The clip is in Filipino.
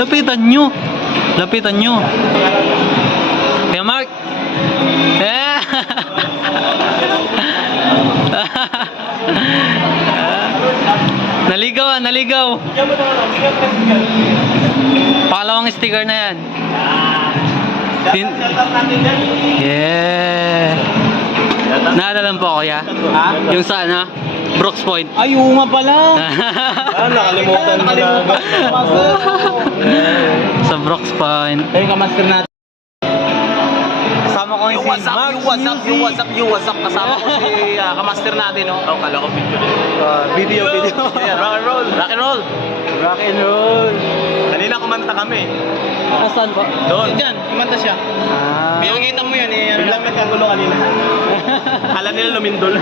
Lapitan nyo. Lapitan nyo. Kaya Mark. Eh. Naligaw, naligaw. Pangalawang sticker na yan. Yeah. Naalala po ako, ya? Yung sa ano? Brooks Point. Ay, oo nga pala. Nakalimutan mo na. Sa Brooks Point. Ayun ka master natin. Kasama ko yung what's up. Kasama ko si kamaster natin, no? Oh, kala ko video. Video. Rock and roll. Kanina kumanta kami. Saan po? Doon. Diyan, kumanta siya. May nakita mo yun eh. Biglang nagkagulo kanina. Kala nila lumindol.